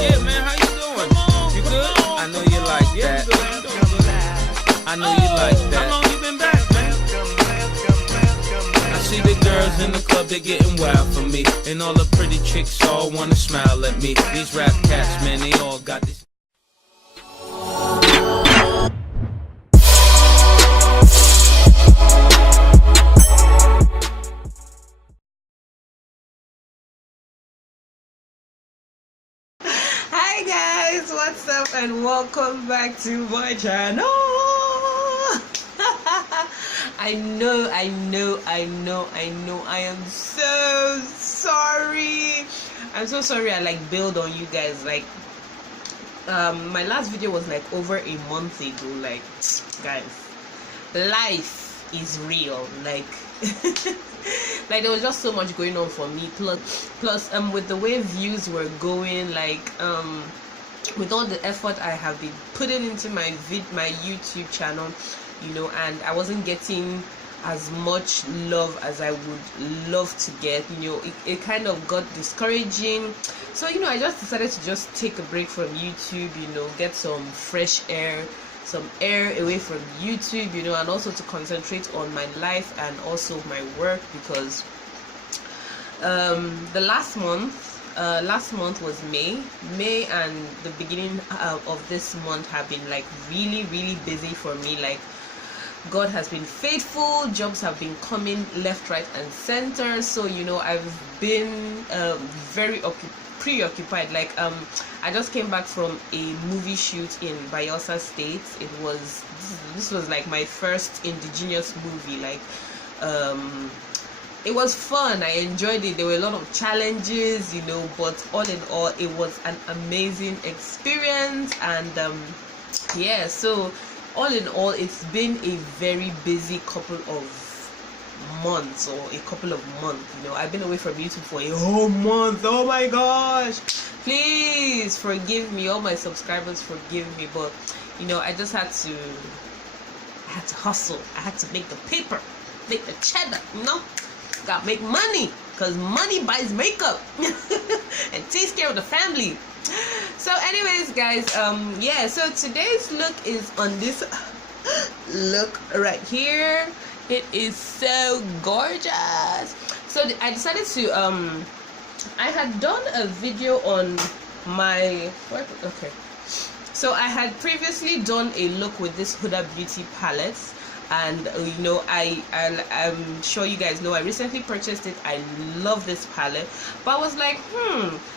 Yeah, man, how you doing? You good? I know you like that. I know you like that. How long you been back, man? I see the girls in the club, they getting wild for me. And all the pretty chicks all wanna smile at me. These rap cats, man, they all got this. Hi guys, what's up and welcome back to my channel. I know I am so sorry. I'm so sorry I bailed on you guys. My last video was over a month ago. Guys, life is real. There was just so much going on for me, plus with the way views were going, with all the effort I have been putting into my YouTube channel, and I wasn't getting as much love as I would love to get. It kind of got discouraging, so I just decided to just take a break from YouTube, get some fresh air, some air away from YouTube, and also to concentrate on my life and also my work, because the last month was May, and the beginning of this month have been really busy for me. God has been faithful, jobs have been coming left, right and center, so I've been very preoccupied. I just came back from a movie shoot in Bayelsa State. This was my first indigenous movie. It was fun, I enjoyed it. There were a lot of challenges, but all in all it was an amazing experience. And yeah, so all in all it's been a very busy couple of months, I've been away from YouTube for a whole month. Oh my gosh, please forgive me, all my subscribers, forgive me, but I just had to hustle. I had to make the paper, make the cheddar, gotta make money, because money buys makeup and takes care of the family. So anyways guys, yeah, so today's look is on this look right here. It is so gorgeous. So I decided to I had done a video on my so I had previously done a look with this Hudabeauty palette, and I'm sure you guys know I recently purchased it. I love this palette, but I was like,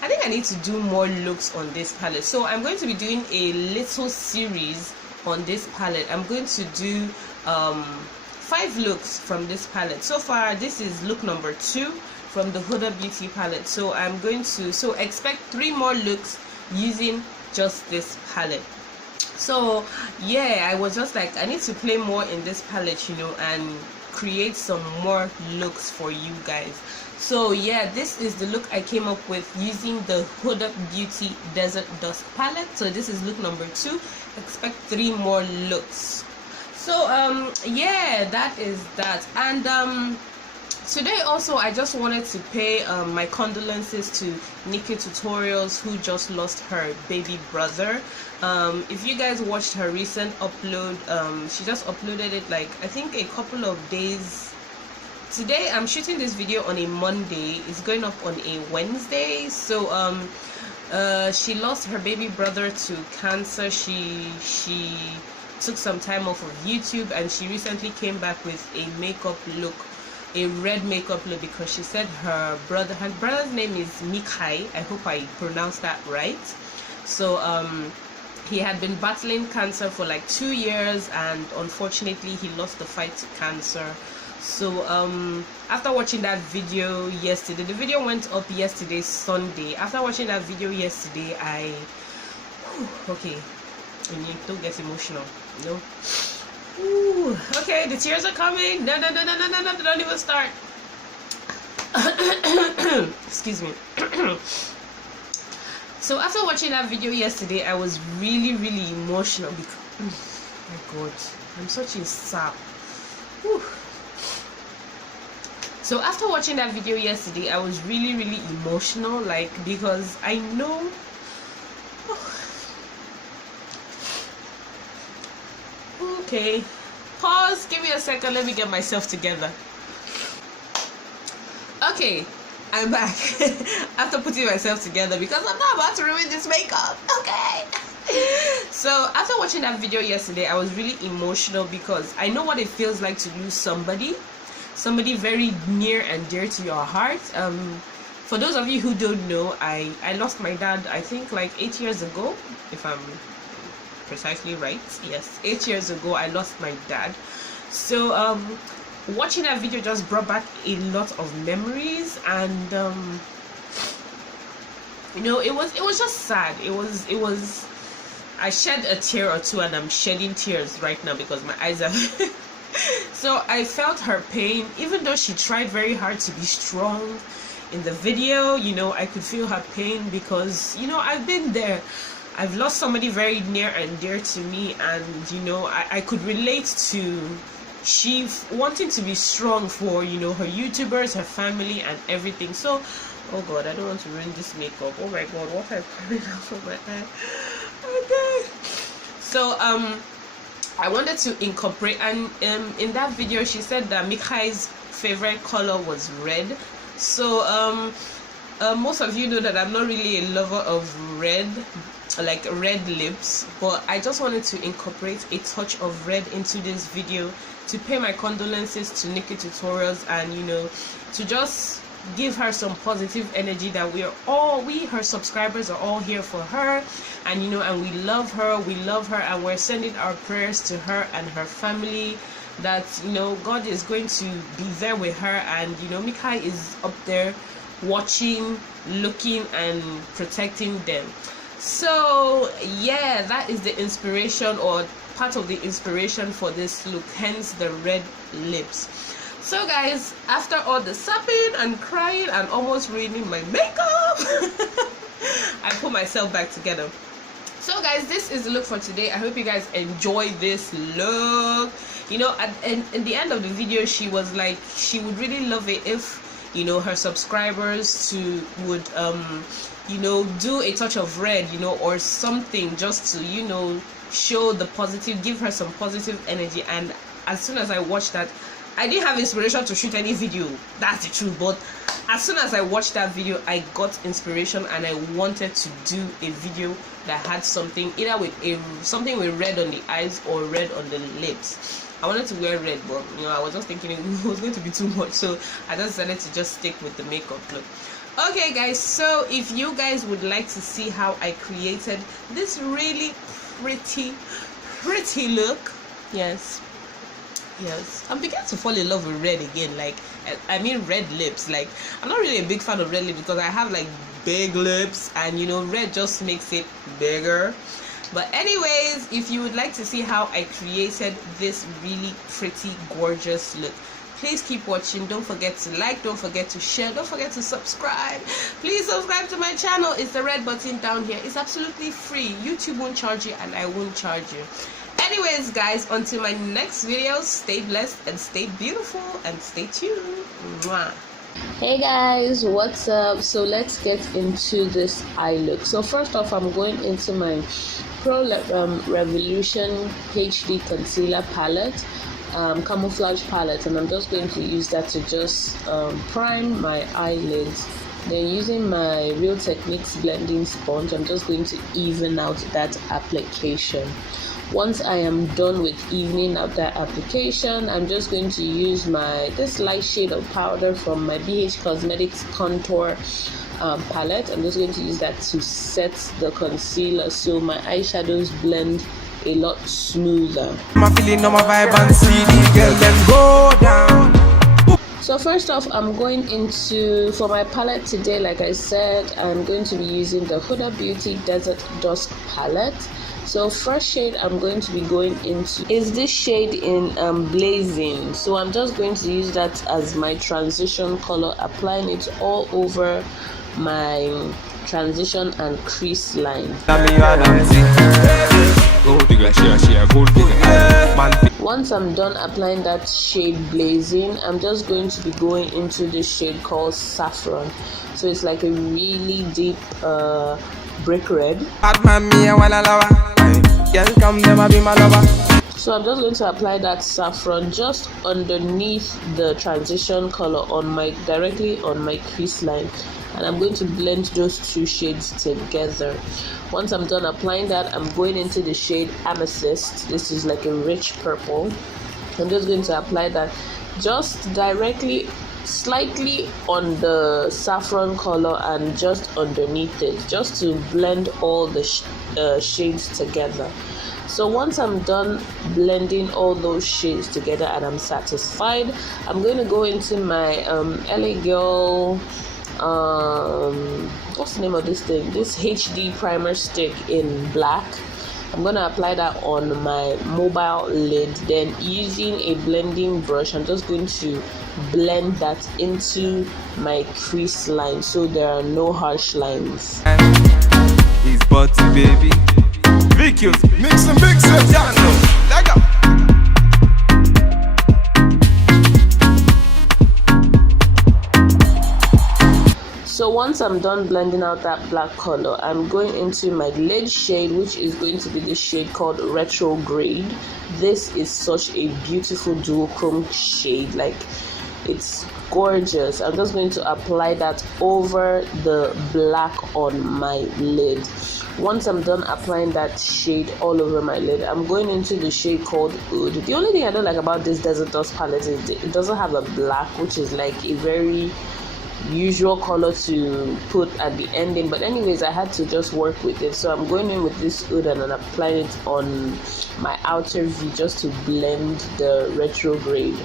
I think I need to do more looks on this palette. So I'm going to be doing a little series on this palette. I'm going to do 5 looks from this palette. So far this is look number 2 from the Hudabeauty palette, so I'm going to expect 3 more looks using just this palette. So yeah, I was just I need to play more in this palette, and create some more looks for you guys. So yeah, this is the look I came up with using the Hudabeauty Desert Dusk palette. So this is look number 2. Expect 3 more looks. So yeah, that is that. And today also I just wanted to pay my condolences to Nikkietutorials, who just lost her baby brother. If you guys watched her recent upload, she just uploaded it I think a couple of days. Today I'm shooting this video on a Monday, it's going up on a Wednesday. So she lost her baby brother to cancer. She took some time off of YouTube, and she recently came back with a makeup look, a red makeup look, because she said her brother's name is Mikai. I hope I pronounced that right. So he had been battling cancer for 2 years, and unfortunately he lost the fight to cancer. So after watching that video yesterday, the video went up yesterday, Sunday. After watching that video yesterday, don't get emotional, Ooh, okay, the tears are coming. No, don't even start. Excuse me. So after watching that video yesterday, I was really emotional because, oh my god, I'm such a sap. Whew. So after watching that video yesterday, I was really emotional, because I know okay? Pause, give me a second, let me get myself together. Okay, I'm back after putting myself together because I'm not about to ruin this makeup, okay? So after watching that video yesterday, I was really emotional because I know what it feels like to lose somebody very near and dear to your heart. For those of you who don't know, I lost my dad, I think like 8 years ago, if I'm precisely right. Yes, 8 years ago I lost my dad. So watching that video just brought back a lot of memories, and you know, it was just sad. It was I shed a tear or two, and I'm shedding tears right now because my eyes are so I felt her pain, even though she tried very hard to be strong in the video. You know, I could feel her pain because, you know, I've been there. I've lost somebody very near and dear to me, and you know, I could relate to she wanting to be strong for, you know, her YouTubers, her family and everything. So, oh god, I don't want to ruin this makeup. Oh my god, what I'm coming out of my eye. Okay. So I wanted to incorporate, and in that video she said that Mikhai's favorite color was red. So most of you know that I'm not really a lover of red, like red lips, but I just wanted to incorporate a touch of red into this video to pay my condolences to Nikkietutorials, and you know, to just give her some positive energy that we, her subscribers are all here for her, and you know, and we love her, and we're sending our prayers to her and her family, that you know, God is going to be there with her, and you know, Mikai is up there watching, looking and protecting them. So yeah, that is the inspiration, or part of the inspiration for this look, hence the red lips. So guys, after all the sobbing and crying and almost ruining my makeup, I put myself back together. So guys, this is the look for today. I hope you guys enjoy this look. You know, at the end of the video, she was like, she would really love it if, you know, her subscribers would you know, do a touch of red, you know, or something, just to, you know, show the positive, give her some positive energy. And as soon as I watched that, I didn't have inspiration to shoot any video, that's the truth, but as soon as I watched that video, I got inspiration, and I wanted to do a video that had something, either with something with red on the eyes or red on the lips. I wanted to wear red, but you know, I was just thinking it was going to be too much, so I just decided to just stick with the makeup look. Okay guys, so if you guys would like to see how I created this really pretty look, yes, I'm beginning to fall in love with red again. Like, I mean red lips. Like, I'm not really a big fan of red lips because I have like big lips, and you know, red just makes it bigger. But anyways, if you would like to see how I created this really pretty gorgeous look, please keep watching. Don't forget to like, don't forget to share, don't forget to subscribe. Please subscribe to my channel. It's the red button down here. It's absolutely free. YouTube won't charge you, and I won't charge you. Anyways guys, until my next video, stay blessed and stay beautiful and stay tuned. Mwah. Hey guys, what's up? So let's get into this eye look. So first off, I'm going into my Pro Revolution HD concealer palette, camouflage palette, and I'm just going to use that to just prime my eyelids. Then using my Real Techniques blending sponge, I'm just going to even out that application. Once I am done with evening out that application, I'm just going to use this light shade of powder from my BH Cosmetics contour palette. I'm just going to use that to set the concealer so my eyeshadows blend a lot smoother. I'm feeling on my vibe and see these girls then go down. So first off, I'm going into, for my palette today, like I said, I'm going to be using the Hudabeauty Desert Dusk palette. So first shade I'm going to be going into is this shade in Blazing. So I'm just going to use that as my transition color, applying it all over my transition and crease line. Once I'm done applying that shade Blazing, I'm just going to be going into this shade called Saffron. So it's like a really deep brick red. So I'm just going to apply that saffron just underneath the transition color on my directly on my crease line, and I'm going to blend those two shades together. Once I'm done applying that, I'm going into the shade Amethyst. This is like a rich purple. I'm just going to apply that just directly, slightly on the saffron color and just underneath it, just to blend all the shades together. So once I'm done blending all those shades together and I'm satisfied, I'm going to go into my LA Girl, what's the name of this thing? This HD primer stick in black. I'm going to apply that on my mobile lid. Then using a blending brush, I'm just going to blend that into my crease line so there are no harsh lines. He's butty, baby. Mix and mix it. So once I'm done blending out that black color, I'm going into my lid shade, which is going to be the shade called Retrograde. This is such a beautiful duochrome shade, like it's gorgeous. I'm just going to apply that over the black on my lid. Once I'm done applying that shade all over my lid, I'm going into the shade called Oud. The only thing I don't like about this Desert Dust palette is it doesn't have a black, which is like a very usual color to put at the ending, but anyways, I had to just work with it. So I'm going in with this Oud and then applying it on my outer V just to blend the Retrograde.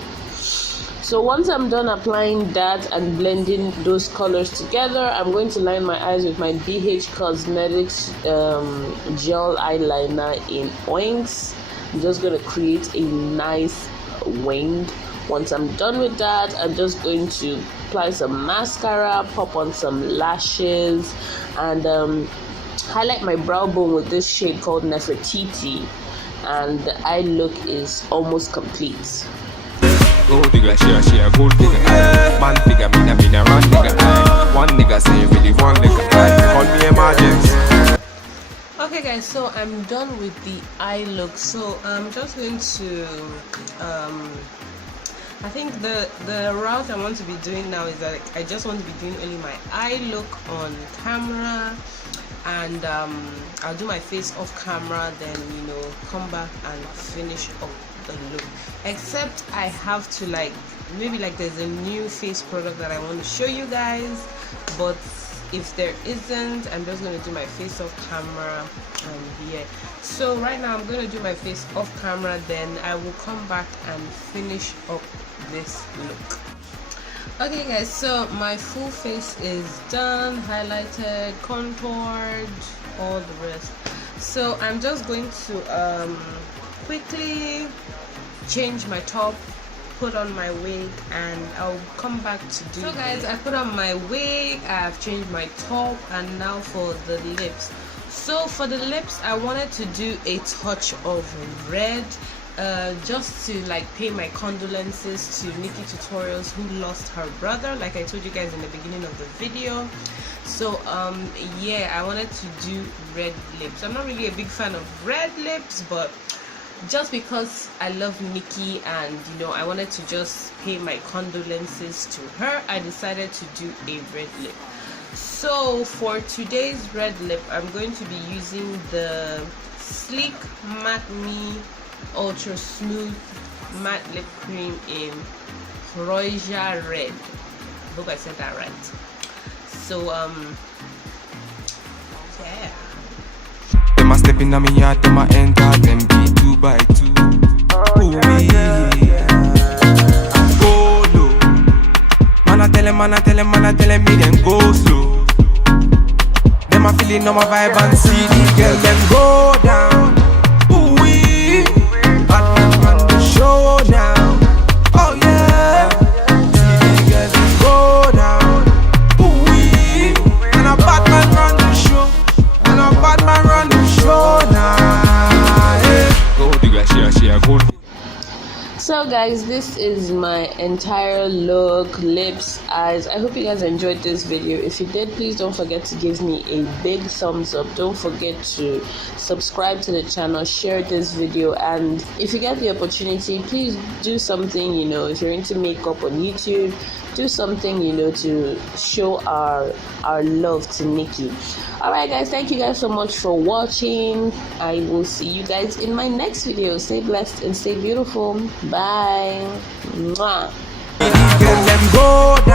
So once I'm done applying that and blending those colors together, I'm going to line my eyes with my BH Cosmetics gel eyeliner in Oinks. I'm just going to create a nice wing. Once I'm done with that, I'm just going to apply some mascara, pop on some lashes, and highlight my brow bone with this shade called Nefertiti, and the eye look is almost complete. Gold digger, she a gold digger. Man figure, me run nigga. One nigga say really one nigga. Call me emergency. Okay guys, so I'm done with the eye look. So I'm just going to I think the route I want to be doing now is that I just want to be doing only my eye look on camera, and I'll do my face off camera, then come back and finish up the look. Except I have to maybe there's a new face product that I want to show you guys, but if there isn't, I'm just going to do my face off camera here. So right now I'm going to do my face off camera, then I will come back and finish up this look. Okay guys, so my full face is done, highlighted, contoured, all the rest. So I'm just going to quickly change my top, put on my wig, and I'll come back to do. So guys, I put on my wig, I've changed my top, and now for the lips. So for the lips, I wanted to do a touch of red, just to pay my condolences to Nikkietutorials, who lost her brother, like I told you guys in the beginning of the video. So yeah, I wanted to do red lips. I'm not really a big fan of red lips, but just because I love Nikki and I wanted to just pay my condolences to her, I decided to do a red lip. So for today's red lip, I'm going to be using the Sleek Matte Me Ultra Smooth Matte Lip Cream in Roja Red. I hope I said that right. So yeah. Them a step in on me yard, them a enter, them be 2 by 2. Ooh, yeah. Go low. Man I tell him, me then go slow. Them a feeling on my vibe and see the girl them go down. Ooh, wee. Bad man run the show now. Oh yeah. See the girl them go down. Ooh, wee. And a bad man run the show. And a bad man run the show now. Yeah. Go digger, she a gold. So guys, this is my entire look, lips, eyes. I hope you guys enjoyed this video. If you did, please don't forget to give me a big thumbs up. Don't forget to subscribe to the channel, share this video, and if you get the opportunity, please do something, if you're into makeup on YouTube, do something, to show our love to Nikki. Alright guys, thank you guys so much for watching. I will see you guys in my next video. Stay blessed and stay beautiful. Bye. Mwah. Girl, them go